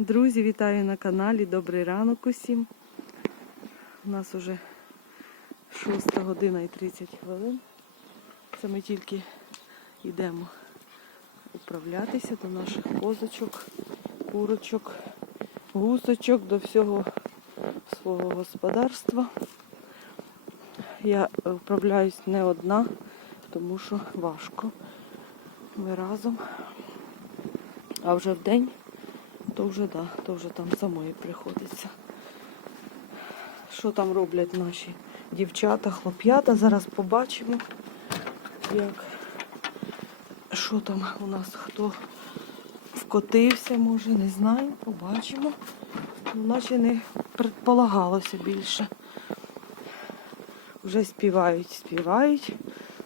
Друзі, вітаю на каналі. Добрий ранок усім. У нас уже 6 година і 30 хвилин. Це ми тільки йдемо управлятися до наших козочок, курочок, гусочок, до всього свого господарства. Я вправляюсь не одна, тому що важко. Ми разом. А вже в день то вже да, то вже там самої приходиться. Що там роблять наші дівчата, хлоп'ята? Зараз побачимо, як що там у нас хто вкотився, може, не знаю, побачимо. Ну, Наче не предполагалося більше. Вже співають, співають.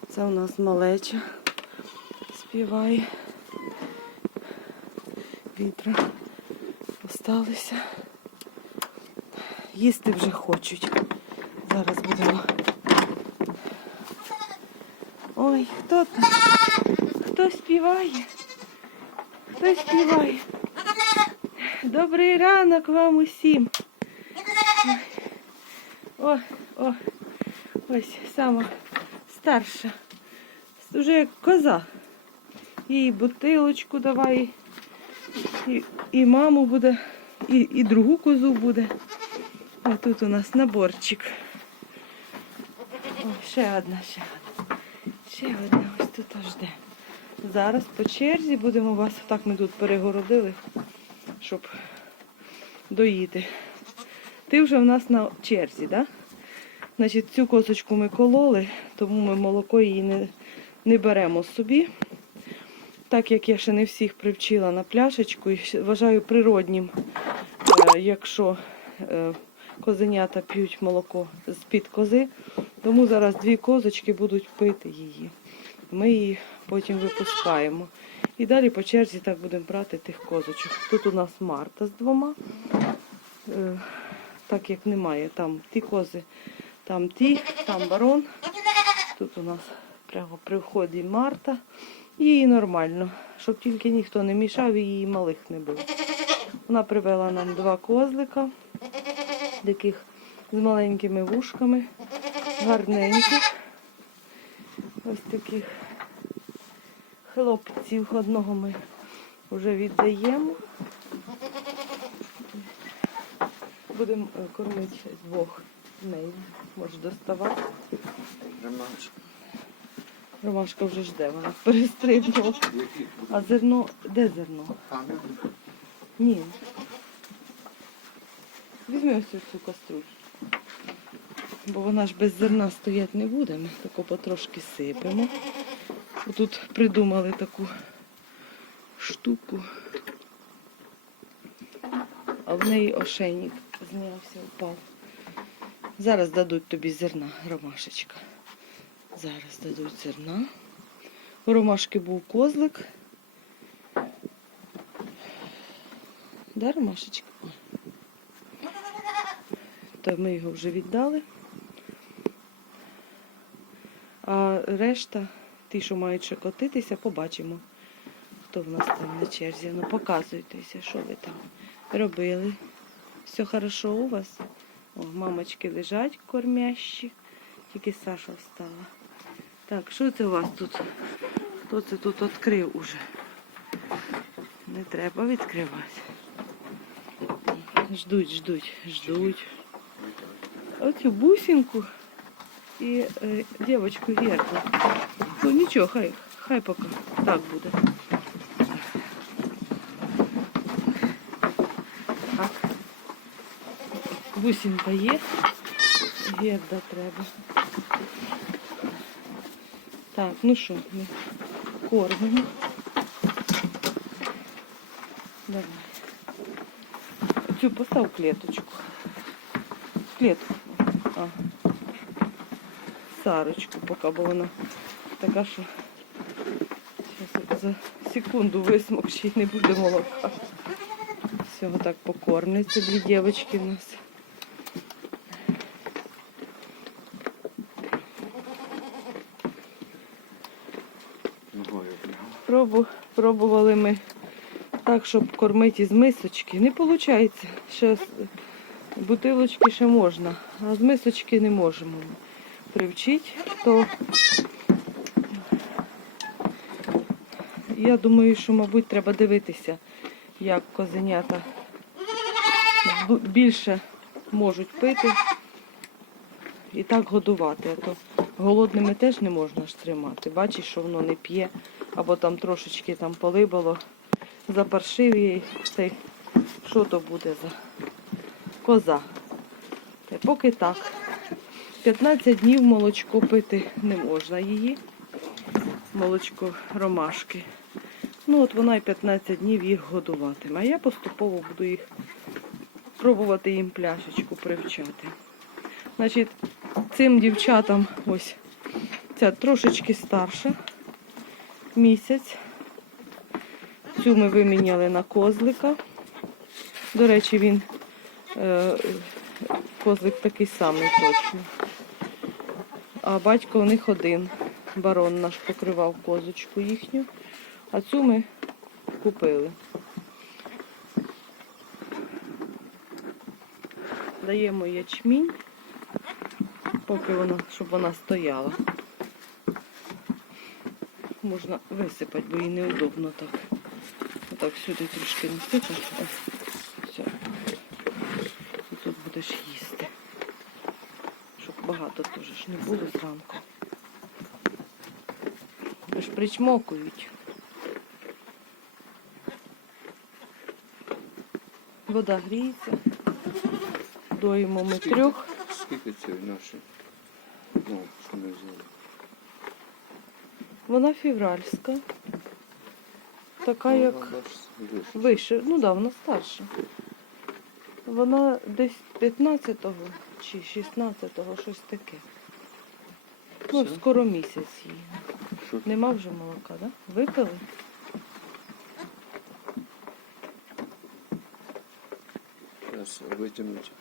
Це у нас малеча співає. Вітра осталися. Їсти вже хочуть. Зараз будемо. Ой, хто там? Хто співає? Хто співає? Добрий ранок вам усім. О, о, ось сама старша. Уже як коза. Їй бутилочку давай. І, і маму буде, і, і другу козу буде. А тут у нас наборчик. О, ще одна, ще одна. Ще одна ось тут жде. Зараз по черзі будемо вас, так ми тут перегородили, щоб доїти. Ти вже в нас на черзі, так? Да? Значить, цю козочку ми кололи, тому ми молоко її не, не беремо собі так як я ще не всіх привчила на пляшечку, і вважаю природнім, е, якщо е, козенята п'ють молоко з-під кози, тому зараз дві козочки будуть пити її. Ми її потім випускаємо. І далі по черзі так будемо брати тих козочок. Тут у нас Марта з двома. Е, Так як немає, там ті кози, там ті, там барон. Тут у нас прямо при вході Марта. Їй нормально, щоб тільки ніхто не мішав і її малих не було. Вона привела нам два козлика, таких з маленькими вушками, гарненьких. Ось таких хлопців одного ми вже віддаємо. Будемо е, кормити двох неї. Можеш доставати. Ромашка вже жде, вона перестрибнула. А зерно, де зерно? Ні. Візьми ось цю каструлю. Бо вона ж без зерна стояти не буде. Ми тако потрошки сипемо. Тут придумали таку штуку. А в неї ошейник знявся, впав. Зараз дадуть тобі зерна, ромашечка. Зараз дадуть зерна. У ромашки був козлик. Да, ромашечка? То ми його вже віддали. А решта, ті, що мають ще котитися, побачимо, хто в нас там на черзі. Ну, показуйтеся, що ви там робили. Все хорошо у вас? О, мамочки лежать кормящі, тільки Саша встала. Так, що це у вас тут? Хто це тут відкрив уже? Не треба відкривати. Ждуть, ждуть, ждуть. Оцю бусинку і е, дівчинку Герду. Ну нічого, хай, хай поки так буде. Так. Бусинка є. Герда треба. Так, ну що, ми кормимо. Давай. Цю постав клеточку. Клетку. А. Сарочку поки, бо вона така, що зараз за секунду висмокче і не буде молока. Все, так покормляться дві дівчатки у нас. Пробу, пробували ми так, щоб кормити із мисочки. Не виходить. Ще бутилочки ще можна, а з мисочки не можемо привчити. То я думаю, що, мабуть, треба дивитися, як козенята більше можуть пити і так годувати. А то голодними теж не можна ж тримати. Бачиш, що воно не п'є, або там трошечки там полибало, запаршив їй цей. Що то буде за коза? Та поки так. 15 днів молочко пити не можна її. Молочко ромашки. Ну от вона і 15 днів їх годуватиме. А я поступово буду їх пробувати їм пляшечку привчати. Значить, цим дівчатам ось ця трошечки старша, місяць. Цю ми виміняли на козлика. До речі, він е, козлик такий самий точно. А батько у них один. Барон наш покривав козочку їхню, а цю ми купили. Даємо ячмінь, поки вона, щоб вона стояла. Можна висипати, бо їй неудобно так. Отак сюди трішки насипати. Ось. Все. І тут будеш їсти. Щоб багато теж ж не було зранку. Ви ж причмокують. Вода гріється. Доїмо ми трьох. Скільки це наші? Ну, що ми взяли? Вона февральська. Така як Вона вище. Ну так, да, вона старша. Вона десь 15-го чи 16-го, щось таке. Ну, Все? скоро місяць. Що? Нема вже молока, да? Випили? Зараз витягнуть